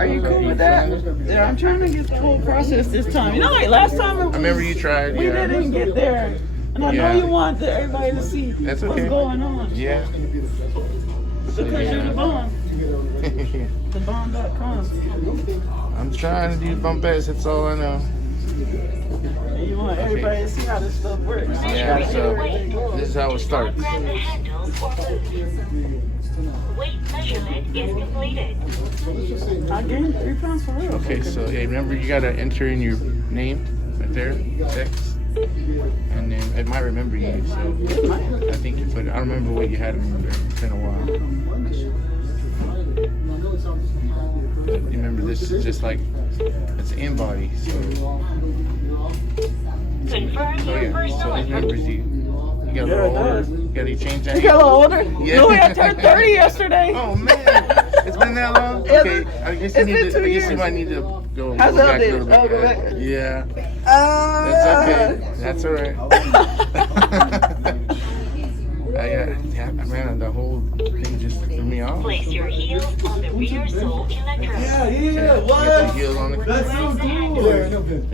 Are you cool with that? Yeah, I'm trying to get the whole process this time. You know, like last time it was, I remember you tried. We didn't get there. And I know you want everybody to see what's going on. Yeah. Because you're the bomb. TheBomb.com. I'm trying to do bump ass, that's all I know. And you want everybody to see how this stuff works. Yeah, so this is how it starts. Weight measurement is completed. I gained 3 pounds for real. Okay, so yeah, remember you gotta enter in your name right there, text, and then it might remember you. So I think you put. I don't remember what you had in there. It's been a while. But remember, this is just like it's in body. So Confirm so your yeah, first so it remembers you. You got a little older. You gotta change that. You got a little older? Yeah. Louie, I turned 30 yesterday. Oh man, it's been that long. Okay, I guess you need to. I guess you might need to go back a little bit. Go back. Yeah. That's okay. That's all right. Man, the whole thing just threw me off. Place your heels on the rear sole electrode. Yeah, what? Get the heels on the That's so cool. There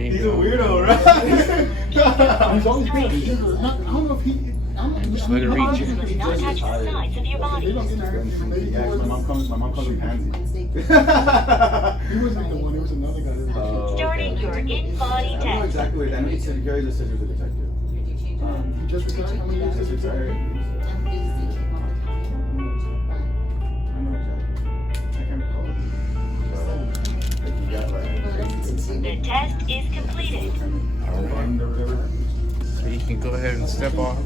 you He's a go. weirdo, right? He's always been. I don't know if he. And just let it reach you. Do not touch the sides of your body. Yeah, 'cause my mom calls him Pansy. He wasn't the one. It was another guy. Starting your in-body I don't know test. exactly what. I know he said Gary just said he was a detective. He just retired. How many years? Just retired. I know exactly. I can't recall it. But he got like. The test is completed. So you can go ahead and step off.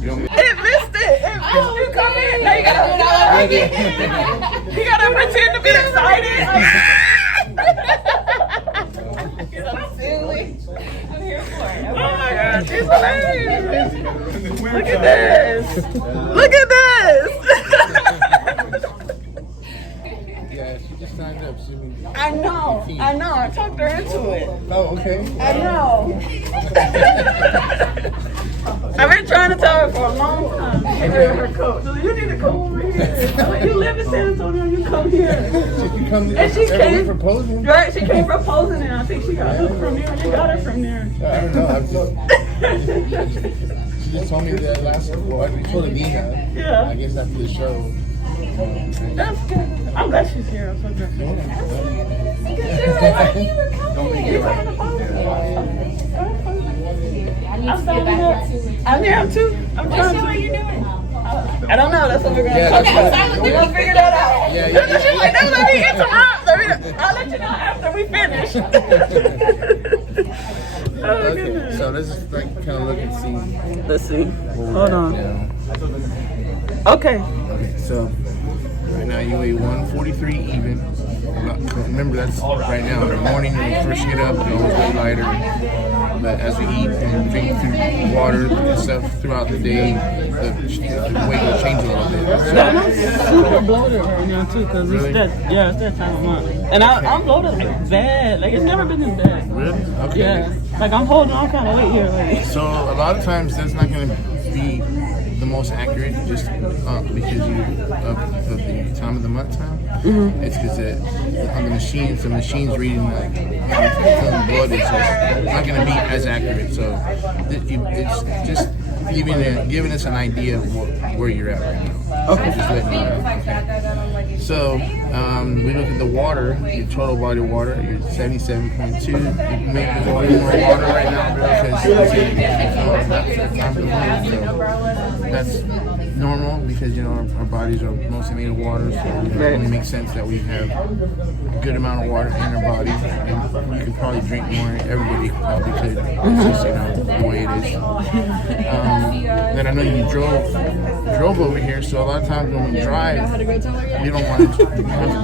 You don't It missed it. You come in. Now you gotta pretend to be excited. I'm silly. I'm here for it. Oh my God, she's hilarious. Look at this. Look at this. Yeah, she just signed up. I know. I talked her into it. Oh, okay. I know. I've been trying to tell her for a long time. Get rid of her coat. So you need to come over here. You live in San Antonio, you come here. And she came proposing. Right, she came proposing, and I think she got hooked from there. You got her from there. I don't know. She just told me that last. Well, we told Adina. Yeah. I guess after the show. That's good. I'm glad she's here. I'm so glad she's here. I'm here too. I'm trying to. What are you doing? I don't know. That's what we're gonna talk about. We're gonna figure that out. Yeah. She's like, let me interrupt. I'll let you know after we finish. Okay, so let's just like kind of look and see. Let's see. Hold on. Yeah. Okay. Okay, so right now you weigh 143 even. Remember, that's right now. In the morning when you first get up, you always weigh lighter. But as we eat and drink through water and stuff throughout the day, the weight will change a little bit. Yeah, I'm super bloated right now too, cause Really? it's that time of month. And I'm bloated like bad. Like it's never been this bad. Really? Okay. Yeah. Like I'm holding all kind of weight here. Like. So a lot of times that's not going to be the most accurate, just because of the time of the month time. Mm-hmm. It's because on the machine's reading like filling blood, so it's not going to be as accurate. So it's just giving us an idea of where you're at right now. Okay. So just letting you know. Okay. So we look at the water, your total body water, you're 77.2. You may be holding more water right now because it's time of the month. So that's normal because our bodies are mostly made of water, so it only makes sense that we have a good amount of water in our bodies, and we could probably drink more. Everybody probably could. It's just the way it is. Then I know you drove over here, so a lot of times when we drive, we don't want to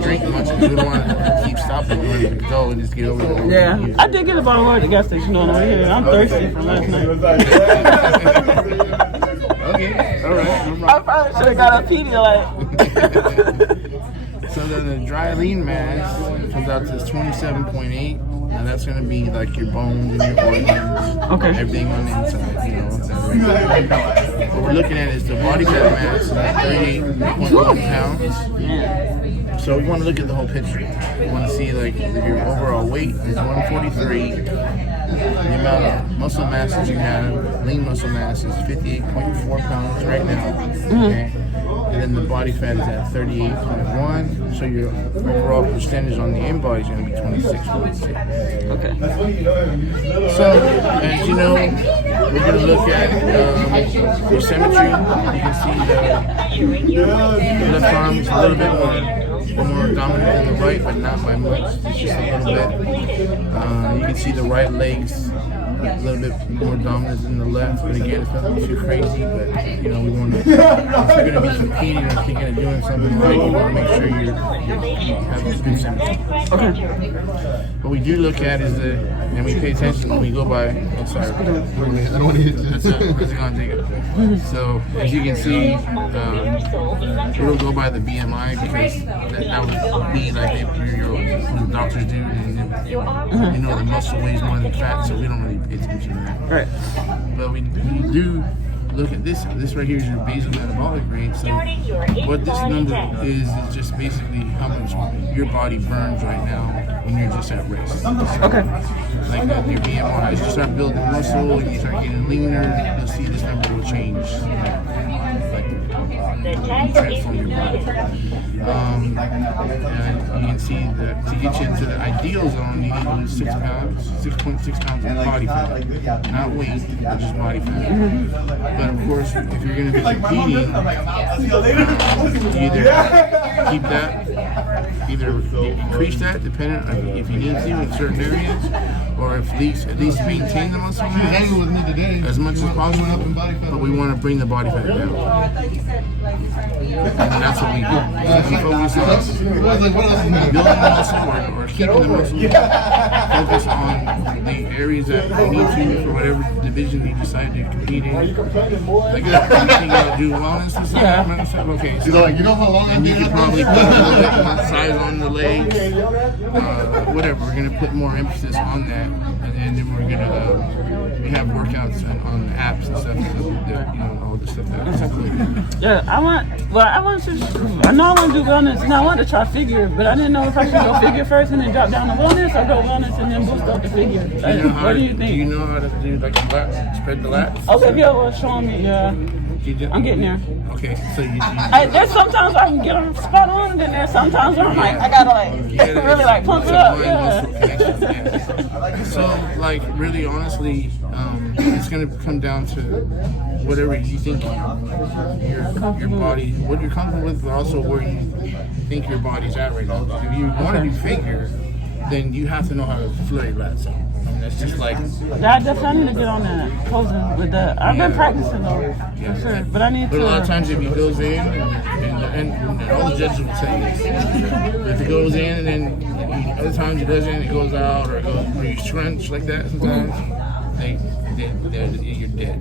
drink much because we don't want to keep stopping. We want to go and just get over there. Yeah, I did get a bottle of water at the gas station on the way here. I'm thirsty from last night. Okay, all right. I probably should have got a Pedialyte. So then the dry lean mass comes out to 27.8. And that's going to be like your bones and your organs, everything on the inside, What we're looking at is the body fat mass, 38.1 pounds. So So we want to look at the whole picture. We want to see like if your overall weight is 143, the amount of muscle mass that you have, lean muscle mass is 58.4 pounds right now. Okay. And then the body fat is at 38.1. So your overall percentage on the in-body is going to be 26.6. Okay. So, as you know, we're going to look at your symmetry. You can see the left arm is a little bit more dominant than the right, but not by much. It's just a little bit. You can see the right legs a little bit more dominant than the left, but again, it's nothing too crazy. But you know, we want to. If you're going to be competing or thinking of doing something right, you want to make sure you have a good symmetry. Okay. What we do look at is and we pay attention when we go by. Oh, sorry. I don't want to hit that. That's going to take it. So, as you can see, we don't go by the BMI because that would be like what the doctors do. And you know, the muscle weighs more than fat, so we don't really pay attention to that. Right. But we do look at this. This right here is your basal metabolic rate. So what this number is just basically how much your body burns right now when you're just at rest. Okay. Like your BMI, as you start building muscle and you start getting leaner, you'll see this number will change. Transform your body. And you can see that to get you into the ideal zone, you need to lose 6 pounds, 6.6 pounds of body fat, not weight, but just body fat. But of course, if you're going to be competing, either keep that, either increase that, depending on if you need to in certain areas, or at least maintain the muscle mass as much as possible. But we want to bring the body fat down. And that's what we do. So we focus on building the muscle or keeping the muscle. Focus on the areas that you need to for whatever division you decide to compete in. Like, you do wellness and stuff. Okay, so you know how long and you can probably put a little bit more size on the legs. Whatever. We're going to put more emphasis on that. And then we're going to we have workouts on the apps and stuff. All the stuff that's included. Yeah, I know I want to do wellness, and I want to try figure, but I didn't know if I should go figure first and then drop down to wellness, or go wellness and then boost up the figure. What do you think? Do you know how to do like lats, spread the lats? Okay, yeah, well, show me, yeah. I'm getting there. Okay, so there's sometimes I can get them spot on, and then there's sometimes where I'm like, I gotta really like pump it up. Yeah. So like really honestly, it's gonna come down to whatever you think your body, what you're comfortable with, but also where you think your body's at right now. If you want to do figure, then you have to know how to flow your lats out. That's just like. I definitely need to get on that posing with that. I've been practicing though, for sure. But I need to. But a lot of times if he goes in, and all the judges will say this, if it goes in and then other times it doesn't, it goes out, or you scrunch like that sometimes, you're dead.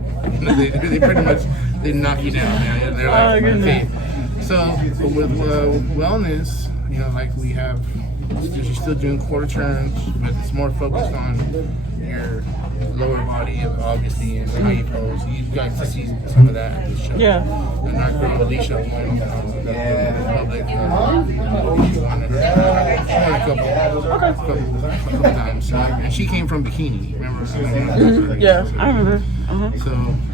they pretty much knock you down, man. They're like, okay. So with wellness, like we have. You're still doing quarter turns, but it's more focused on your lower body, obviously, and how you pose. You guys to see some of that at the show. Yeah. And our girl Alicia won the public a couple times. And she came from bikini, remember? Yeah, I remember. So,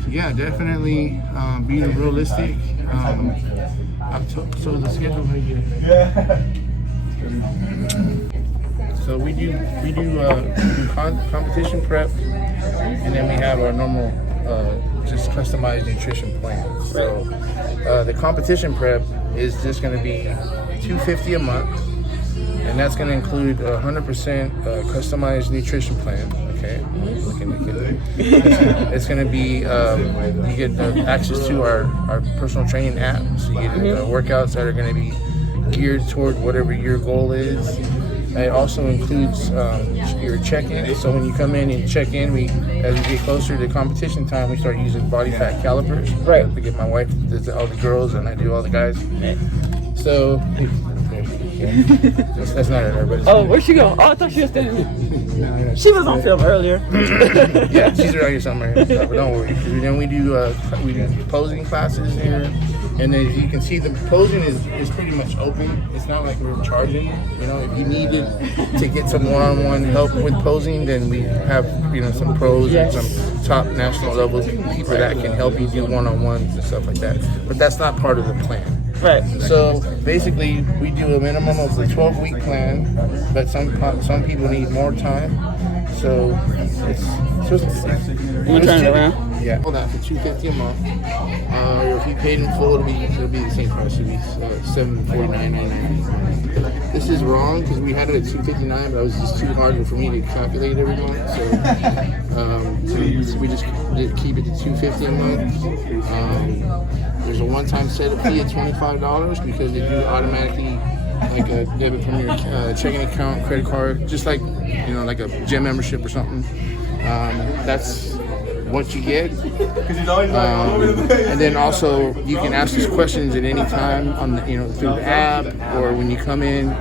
yeah, definitely being realistic. So the schedule, how you get it? So we do competition prep, and then we have our normal just customized nutrition plan. So the competition prep is just going to be $250 a month, and that's going to include 100% customized nutrition plan. Okay, it's going to be you get access to our personal training app, so you get workouts that are going to be geared toward whatever your goal is. It also includes your check-in. So when you come in and check in, as we get closer to competition time, we start using body fat calipers. Right. To get my wife does all the girls and I do all the guys. So that's not her. But where'd she go? Oh, I thought she was standing there. She was on film earlier. Yeah, she's around here somewhere. But don't worry. Then we do posing classes here. And then as you can see, the posing is pretty much open. It's not like we're charging. You know, if you needed to get some one-on-one help with posing, then we have, you know, some pros and some top national level people that can help you do one-on-ones and stuff like that. But that's not part of the plan. Right. So basically, we do a minimum of a 12-week plan, but some people need more time. So it's just. You want to turn it around? Yeah. All that for $250 a month. Or if you paid in full, it'll be the same price. It'll be $749.99. This is wrong because we had it at $259, but it was just too hard for me to calculate every month. So we just did keep it to $250 a month. There's a one-time setup fee of $25 because they do automatically like a debit from your checking account, credit card, just like, you know, like a gym membership or something. That's what you get. And then also you can ask us questions at any time on the, you know, through the app or when you come in.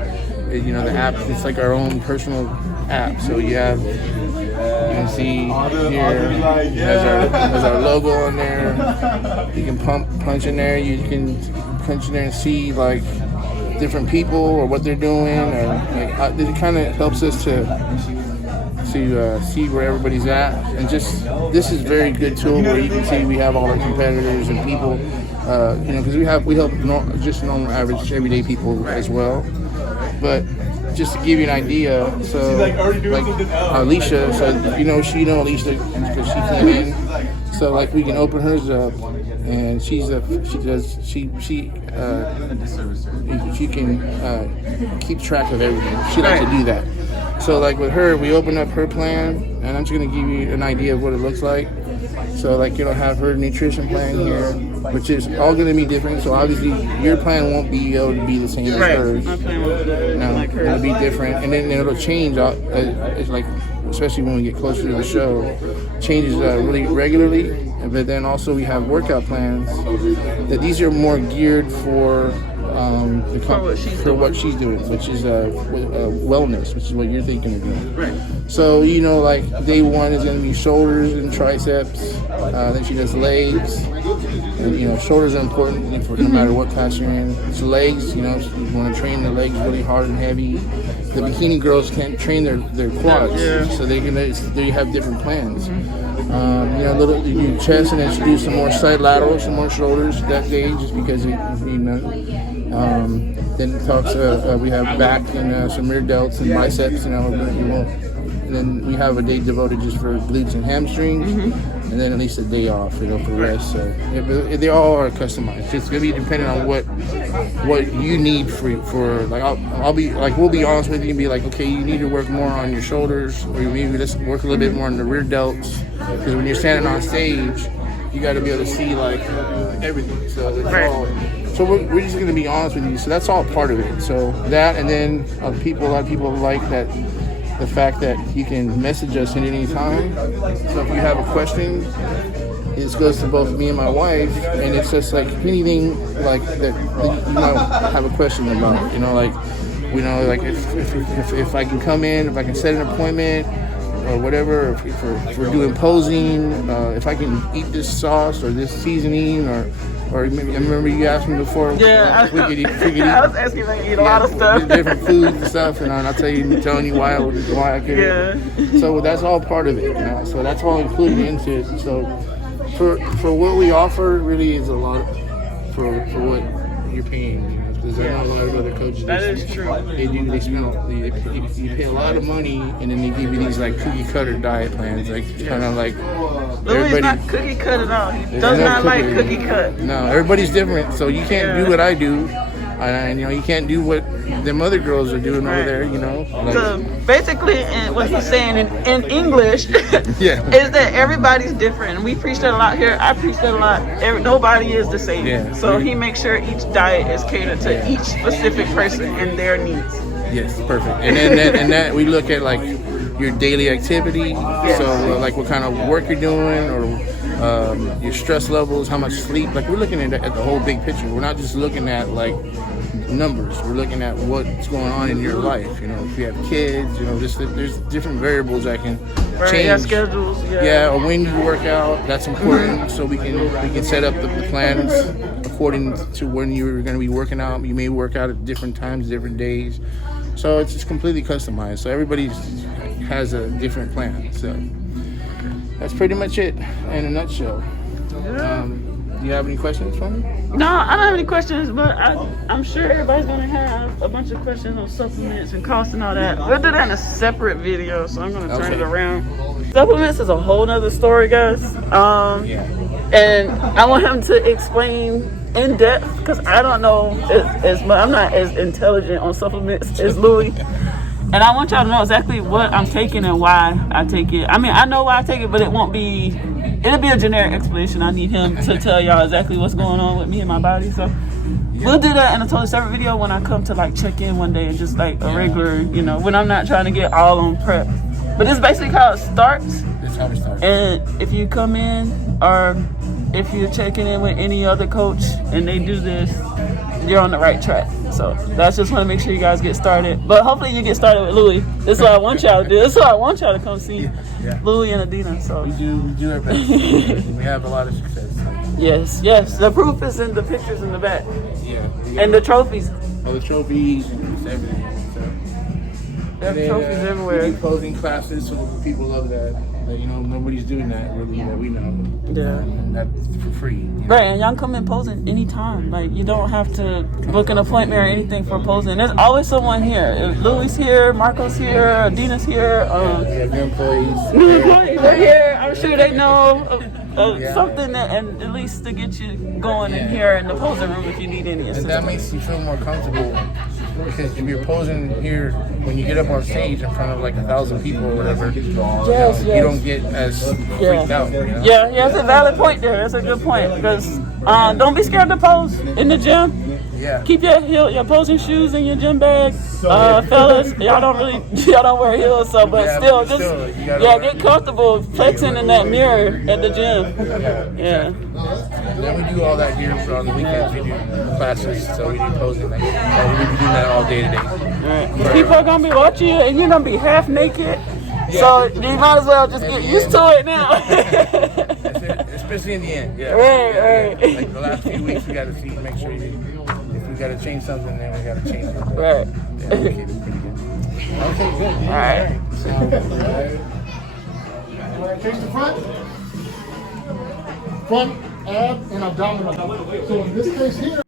You know, the app, it's like our own personal app. So you can see here has our logo on there. You can punch in there. You can punch in there and see like different people or what they're doing, or like, it kind of helps us to see where everybody's at. And just this is a very good tool where you can see we have all our competitors and people. You know, because we help just normal average everyday people as well. But just to give you an idea, so like Alicia, so you know Alicia because she came in. So like we can open hers up, and she can keep track of everything. She likes to do that. So like with her, we open up her plan, and I'm just gonna give you an idea of what it looks like. So like you'll have her nutrition plan here, which is all gonna be different. So obviously your plan won't be able to be the same as hers. My plan won't be No, like hers. it'll be different, and then it'll change. It's like, especially when we get closer to the show, changes really regularly. But then also we have workout plans that these are more geared for what she's doing, which is wellness, which is what you're thinking of doing. Right. So you know, like day one is going to be shoulders and triceps. Then she does legs, and you know, shoulders are important for no matter what class you're in. So legs, you know, you want to train the legs really hard and heavy. The bikini girls can't train their quads, so they have different plans. You know, you do chest, and then she do some more side laterals, some more shoulders that day, just because you know. Then it talks. We have back and some rear delts and biceps. You know, and then we have a day devoted just for glutes and hamstrings, and then at least a day off, you know, for rest. So they all are customized. It's gonna be dependent on what you need for like. I'll be like, we'll be honest with you and be like, okay, you need to work more on your shoulders, or maybe let's work a little bit more on the rear delts, because when you're standing on stage, you got to be able to see like everything. So it's all. So we're just going to be honest with you. So that's all part of it. So that, and then a lot of people like that, the fact that you can message us at any time. So if you have a question, it goes to both me and my wife, and it's just like anything like that you might have a question about. You know, like, you know, like if I can come in, if I can set an appointment, or whatever, if we're doing posing, if I can eat this sauce or this seasoning, or maybe I remember you asked me before. Yeah, if we could eat. I was asking if I can eat a lot of stuff. Different foods and stuff, and I'll telling you why I could. Yeah. So that's all part of it. You know? So that's all included into it. So for what we offer, really is a lot for what you're paying. You know? Because I know a lot of other coaches. That is true. They spend you pay a lot of money, and then they give you these like cookie cutter diet plans, like kind of like. Louie's not cookie cut at all. He does not like cookie cut. No, everybody's different, so you can't do what I do, and you know you can't do what them other girls are doing over there. You know. Like, so basically, what he's saying in English is that everybody's different, and we preach that a lot here. I preach that a lot. Nobody is the same. Yeah. So he makes sure each diet is catered to each specific person and their needs. Yes, perfect. And then that we look at like your daily activity. Yes. So like what kind of work you're doing, or your stress levels, how much sleep. Like we're looking at the whole big picture. We're not just looking at like numbers. We're looking at what's going on in your life. You know, if you have kids, you know, there's different variables that can change. Yeah, schedules. Yeah, or when you work out, that's important. So we can set up the plans according to when you're going to be working out. You may work out at different times, different days. So it's just completely customized. So everybody has a different plan. So that's pretty much it in a nutshell. Yeah. Do you have any questions for me? No, I don't have any questions, but I'm sure everybody's gonna have a bunch of questions on supplements and costs and all that. We'll do that in a separate video, so I'm gonna turn it around. Supplements is a whole nother story, guys. And I want him to explain in depth because I don't know as much. I'm not as intelligent on supplements as Louie. And I want y'all to know exactly what I'm taking and why I take it. I mean, I know why I take it, but it'll be a generic explanation. I need him to tell y'all exactly what's going on with me and my body. So we'll do that in a totally separate video when I come to like check in one day and just like a regular, you know, when I'm not trying to get all on prep. But this is basically how it starts. That's how it starts. And if you come in or if you're checking in with any other coach and they do this, you're on the right track. So that's just want to make sure you guys get started. But hopefully you get started with Louie. This is what I want y'all to do. This is what I want y'all to come see. Louie and Adina. So we do our best. We have a lot of success. Yes. The proof is in the pictures in the back. Yeah. And the trophies. All the trophies and everything. So. There's trophies everywhere. We do posing classes, so people love that. You know, nobody's doing that really that we know. Yeah. And that's for free. You know? Right, and y'all come in posing anytime. Like, you don't have to book an appointment or anything for posing. There's always someone here. If Louie's here, Marco's here, Adina's here. We have new employees. New employees are here. I'm sure they know something that, and at least to get you going in here in the posing room if you need any assistance. And that makes you feel more comfortable. Because if you're posing here, when you get up on stage in front of like 1,000 people or whatever, you don't get as freaked out. You know? Yeah, that's a valid point there. That's a good point. Because don't be scared to pose in the gym. Yeah. Keep your posing shoes in your gym bag. Fellas, y'all don't wear heels, so but still get comfortable flexing in that mirror at the gym. Yeah. Then we do all that here for on the weekends. We do classes, so we do posing. Like, we do that all day today. Right. People are gonna be watching you, and you're gonna be half naked. So you might as well just get used to it now. Especially in the end. Yeah. Right. Like the last few weeks, we got to make sure if we got to change something, then we got to change it. Right. Yeah, we keep it pretty good. Okay, good. All right. All right, face the front, ab, and abdominal. So in this case here,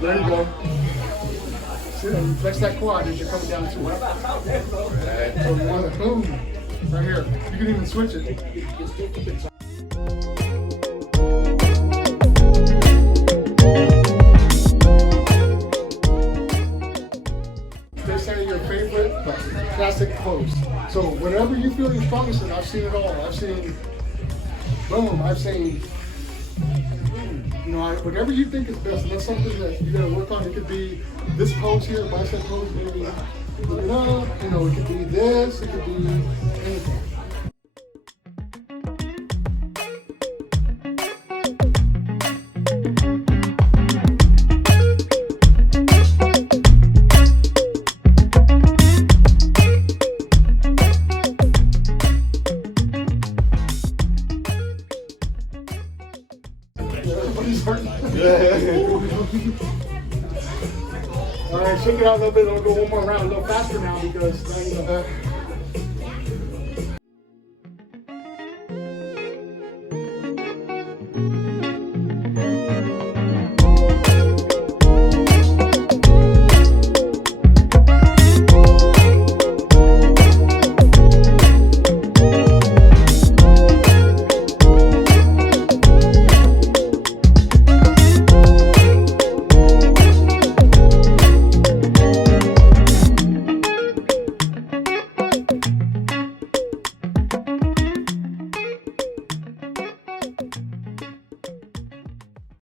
there you go. Sit and flex that quad as you're coming down to it. So you want to boom, right here. You can even switch it. They say your favorite classic pose. So whatever you feel you're strongest in, I've seen it all. I've seen boom, I've seen whatever you think is best, and that's something that you gotta work on. It could be this pose here, bicep pose, maybe look it up, it could be this, it could be anything. All right, shake it out a little bit. I'll go one more round, a little faster now because